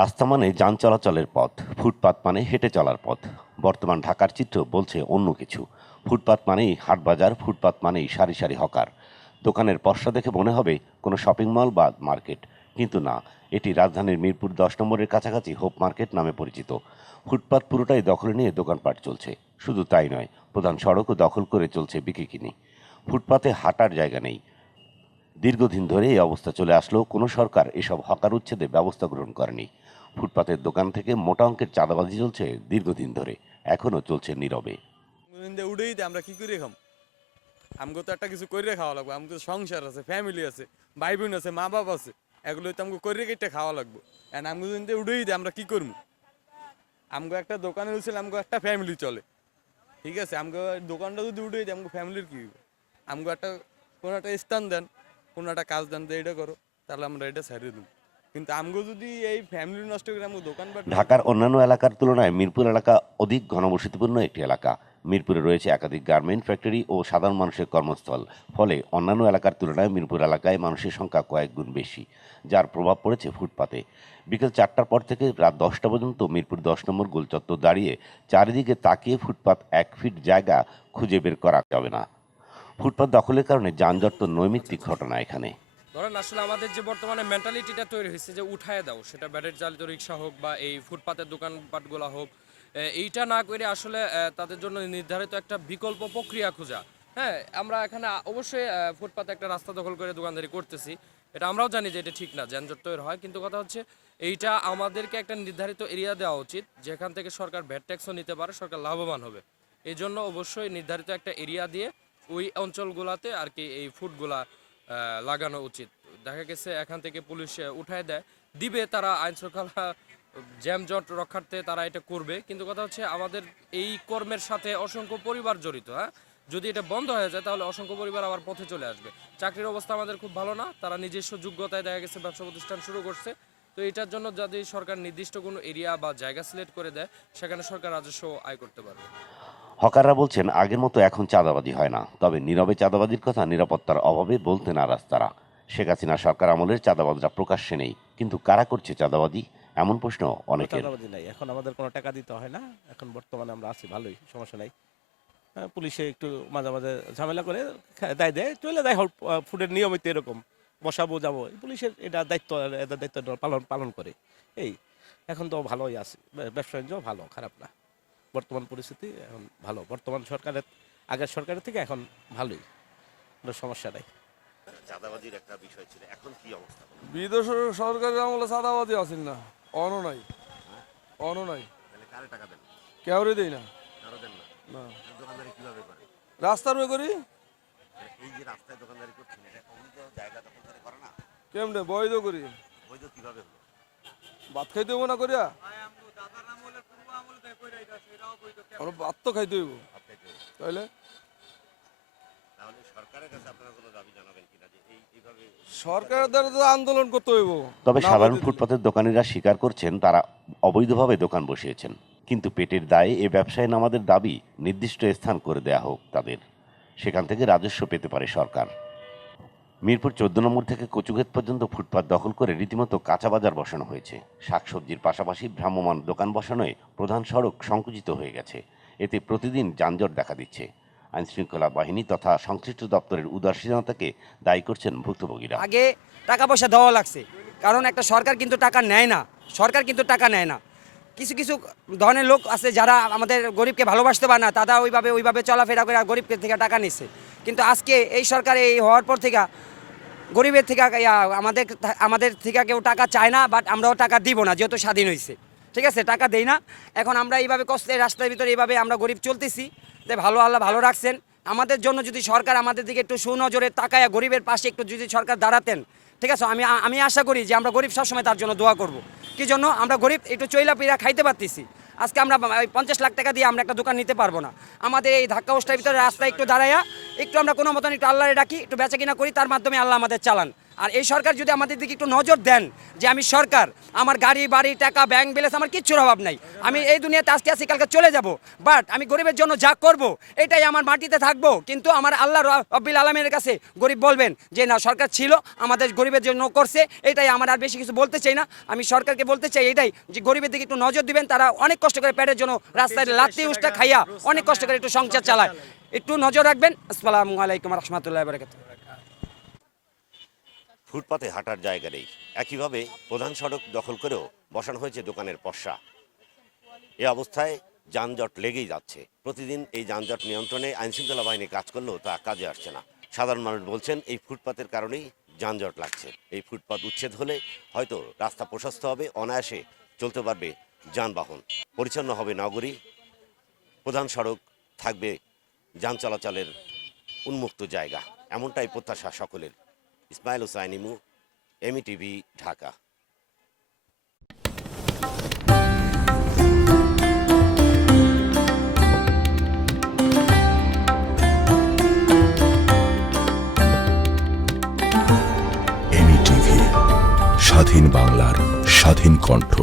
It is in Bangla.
রাস্তা মানে যান চলাচলের পথ, ফুটপাত মানে হেঁটে চলার পথ। বর্তমান ঢাকার চিত্র বলছে অন্য কিছু। ফুটপাত মানেই হাটবাজার, ফুটপাত মানেই সারি সারি হকার। দোকানের পর্ষা দেখে মনে হবে কোনো শপিং মল বা মার্কেট। কিন্তু না, এটি রাজধানীর মিরপুর দশ নম্বরের কাছাকাছি হোপ মার্কেট নামে পরিচিত। ফুটপাত পুরোটাই দখলে নিয়ে দোকানপাট চলছে। শুধু তাই নয়, প্রধান সড়কও দখল করে চলছে বিকিকিনি। ফুটপাতে হাঁটার জায়গা নেই। দীর্ঘদিন ধরে এই অবস্থা চলে আসলেও কোনো সরকার এসব হকার উচ্ছেদে ব্যবস্থা গ্রহণ করেনি। ফুটপাতের দোকান থেকে মোটা অঙ্কের চাঁদাবাজি চলছে দীর্ঘদিন ধরে। এখনও চলছে নীরবে। দে, আমরা কি করে খাম? আমগো তো একটা কিছু করে খাওয়া লাগবে। আমগো তো সংসার আছে ফ্যামিলি আছে ভাই বোন আছে মা বাপ আছে। এগুলো তো আমগো করে কেটে খাওয়া লাগবে। এন্ড আমগো যদি উড়েই দে, আমরা কি করব? আমগো একটা দোকানে উঠছিল আমগো একটা ফ্যামিলি চলে। ঠিক আছে, আমগো দোকানটা যদি উড়েই দেয় আমগো ফ্যামিলির কি হবে আমগো একটা কোনো একটা স্থান দেন, কোনো একটা কাজ দেন যে এটা করো, তাহলে আমরা এটা ছাড়িয়ে দেবো। কিন্তু ঢাকার অন্যান্য এলাকার তুলনায় মিরপুর এলাকা অধিক ঘনবসতিপূর্ণ একটি এলাকা। মিরপুরে রয়েছে একাধিক গার্মেন্ট ফ্যাক্টরি ও সাধারণ মানুষের কর্মস্থল। ফলে অন্যান্য এলাকার তুলনায় মিরপুর এলাকায় মানুষের সংখ্যা কয়েক গুণ বেশি, যার প্রভাব পড়েছে ফুটপাতে। বিকেল চারটার পর থেকে রাত দশটা পর্যন্ত মিরপুর দশ নম্বর গোলচত্বর দাঁড়িয়ে চারিদিকে তাকিয়ে ফুটপাত এক ফিট জায়গা খুঁজে বের করা যাবে না। ফুটপাত দখলের কারণে যানজট তো নৈমিত্তিক ঘটনা এখানে। ধরেন আসলে আমাদের যে বর্তমানে মেন্টালিটিটা তৈরি হয়েছে যে উঠায় দাও, সেটা ব্যাটারি চালিত রিক্সা হোক বা এই ফুটপাতের দোকানপাটগুলো হোক এইটা না করে আসলে তাদের জন্য নির্ধারিত একটা বিকল্প প্রক্রিয়া খোঁজা। হ্যাঁ আমরা এখানে অবশ্যই ফুটপাতে একটা রাস্তা দখল করে দোকানদারি করতেছি। এটা আমরাও জানি যে এটা ঠিক না, যানজট তৈরি হয়। কিন্তু কথা হচ্ছে, এইটা আমাদেরকে একটা নির্ধারিত এরিয়া দেওয়া উচিত, যেখান থেকে সরকার ভ্যাট ট্যাক্সও নিতে পারে, সরকার লাভবান হবে। এই জন্য অবশ্যই নির্ধারিত একটা এরিয়া দিয়ে ওই অঞ্চলগুলাতে আর কি এই ফুডগুলা লাগানো উচিত। দেখা গেছে এখান থেকে পুলিশ উঠায় দেয়। দিবে তারা আইন শৃঙ্খলা জ্যামজট রক্ষার্থে তারা এটা করবে। কিন্তু কথা হচ্ছে আমাদের এই কর্মের সাথে অসংখ্য পরিবার জড়িত হ্যাঁ? যদি এটা বন্ধ হয়ে যায়, তাহলে অসংখ্য পরিবার আবার পথে চলে আসবে। চাকরির অবস্থা আমাদের খুব ভালো না। তারা নিজস্ব যোগ্যতায় দেখা গেছে ব্যবসা প্রতিষ্ঠান শুরু করছে। তো এটার জন্য যদি সরকার নির্দিষ্ট কোনো এরিয়া বা জায়গা সিলেক্ট করে দেয়, সেখানে সরকার রাজস্ব আয় করতে পারবে। হকাররা বলছেন আগের মতো এখন চাঁদাবাজি হয় না। তবে নীরবে চাঁদাবাজির কথা নিরাপত্তার অভাবে বলতে নারাজ তারা। শেখ হাসিনা সরকার আমলের চাঁদাবাজরা প্রকাশ্যে নেই। কিন্তু কারা করছে চাঁদাবাজি? এমন প্রশ্ন অনেকের। এখন আমাদের কোনো টাকা দিতে হয় না। এখন বর্তমানে আমরা আছি ভালোই সমস্যা নাই। হ্যাঁ, পুলিশে একটু মাঝে মাঝে ঝামেলা করে দেয় দেয় চলে দেয় ফুডের নিয়মিত এরকম। বসাবো যাব। পুলিশের এটা দায়িত্ব এদের দায়িত্ব পালন পালন করে। এই এখন তো ভালোই আছে। ব্যবসা বাণিজ্য ভালো খারাপ না। বর্তমান পরিস্থিতি এখন ভালো। বর্তমান সরকারের আগের সরকারের থেকে এখন ভালোই। কোনো সমস্যা নাই। চাঁদাবাজির একটা বিষয় ছিল। এখন কি অবস্থা? বিদেশ সরকারের আমলে চাঁদাবাজি আসেন না। অন নাই। অন নাই। কারে টাকা দেন? কেউরে দেই না। কারও দেন না? না। দোকানদারি কীভাবে করে? রাস্তার ওই করি? এই যে রাস্তায় দোকানদারি করছেন এটা অবৈধ জায়গা দখলদারি করে না? কেমনে? বৈধ করি। বৈধ কীভাবে ভাত খাইতে না করিয়া? আমরা ভাত তো খাইতে হইব। তাহলে সরকারের কাছে আপনারা কোনো দাবি জানাবেন কিনা যে এই এইভাবে সরকারের দ্বারা তো আন্দোলন করতে হইব। তবে সাধারণ। ফুটপাতের দোকানিরা স্বীকার করছেন তারা অবৈধভাবে দোকান বসিয়েছেন। কিন্তু পেটের দায়ে এ ব্যবসায় নামাদের দাবি নির্দিষ্ট স্থান করে দেয়া হোক তাদের। সেখান থেকে রাজস্ব পেতে পারে সরকার। মিরপুর চোদ্দ নম্বর থেকে কচুক্ষেত পর্যন্ত ফুটপাত দখল করে রীতিমতো কাঁচা বাজার বসানো হয়েছে। শাকসবজির পাশাপাশি ভ্রাম্যমান দোকান বসানোয় প্রধান সড়ক সংকুচিত হয়ে গেছে। এতে প্রতিদিন যানজট দেখা দিচ্ছে। আইনশৃঙ্খলা বাহিনী তথা সংশ্লিষ্ট দপ্তরের উদাসীনতাকে দায়ী করছেন ভুক্তভোগীরা। আগে টাকা পয়সা দেওয়া লাগছে। কারণ একটা সরকার কিন্তু টাকা নেয় না। সরকার কিন্তু টাকা নেয় না। কিছু কিছু ধরনের লোক আছে যারা আমাদের গরিবকে ভালোবাসতে পারে না। তারা ওইভাবে ওইভাবে চলাফেরা করে গরিবকে থেকে টাকা নিচ্ছে। কিন্তু আজকে এই সরকার এই হওয়ার পর থেকে গরিবের থেকে আমাদের আমাদের থেকে কেউ টাকা চায় না বাট আমরাও টাকা দিব না, যেহেতু স্বাধীন হয়েছে ঠিক আছে? টাকা দেই না। এখন আমরা এইভাবে কষ্টের রাস্তার ভিতরে এইভাবে আমরা গরিব চলতেছি। যে ভালো আল্লাহ ভালো রাখছেন। আমাদের জন্য যদি সরকার আমাদের দিকে একটু সুনজরে তাকায় গরিবের পাশে একটু যদি সরকার দাঁড়াতেন, ঠিক আছে? আমি আমি আশা করি যে আমরা গরিব সবসময় তার জন্য দোয়া করব। কি জন্য? আমরা গরিব, একটু চইলা পিড়া খাইতে পারতেছি। আজকে আমরা পঞ্চাশ লাখ টাকা দিয়ে আমরা একটা দোকান নিতে পারব না। আমাদের এই ধাক্কা ওষ্টার ভিতরে রাস্তায় একটু দাঁড়াইয়া একটু আমরা কোনো মতন একটু আল্লাহরে ডাকি, একটু বেচা কিনা করি, তার মাধ্যমে আল্লাহ আমাদের চালান। আর এই সরকার যদি আমাদের দিকে একটু নজর দেন যে আমি সরকার, আমার গাড়ি, বাড়ি, টাকা ব্যাংক ব্যালেন্স আমার কিচ্ছুর অভাব নাই। আমি এই দুনিয়াতে আজকে আসি কালকে চলে যাব। বাট আমি গরিবের জন্য যা করব, এটাই আমার মাটিতে থাকব। কিন্তু আমার আল্লাহ রব্বিল আলমের কাছে গরিব বলবেন যে, না, সরকার ছিল, আমাদের গরিবের জন্য করছে, এটাই আমার আর বেশি কিছু বলতে চাই না। আমি সরকারকে বলতে চাই এটাই যে, গরিবের দিকে একটু নজর দিবেন, তারা অনেক কষ্ট করে পেটের জন্য রাস্তায় লাত্তি উষ্টা খাইয়া অনেক কষ্ট করে একটু সংসার চালায়। একটু নজর রাখবেন। আসসালামু আলাইকুম রহমতুল্লাহ বরকাত ফুটপাতে হাঁটার জায়গা নেই। একইভাবে প্রধান সড়ক দখল করেও বসানো হয়েছে দোকানের পশা এ অবস্থায় যানজট লেগেই যাচ্ছে। প্রতিদিন এই যানজট নিয়ন্ত্রণে আইনশৃঙ্খলা বাহিনী কাজ করলেও তা কাজে আসছে না। সাধারণ মানুষ বলছেন, এই ফুটপাতের কারণেই যানজট লাগছে। এই ফুটপাত উচ্ছেদ হলে হয়তো রাস্তা প্রশস্ত হবে, অনায়াসে চলতে পারবে যানবাহন। পরিচ্ছন্ন হবে নগরী। প্রধান সড়ক থাকবে যান চলাচলের উন্মুক্ত জায়গা। এমনটাই প্রত্যাশা সকলের। ইসমাইল হুসাইন ইমু এমি টিভি ঢাকা স্বাধীন বাংলার স্বাধীন কণ্ঠ।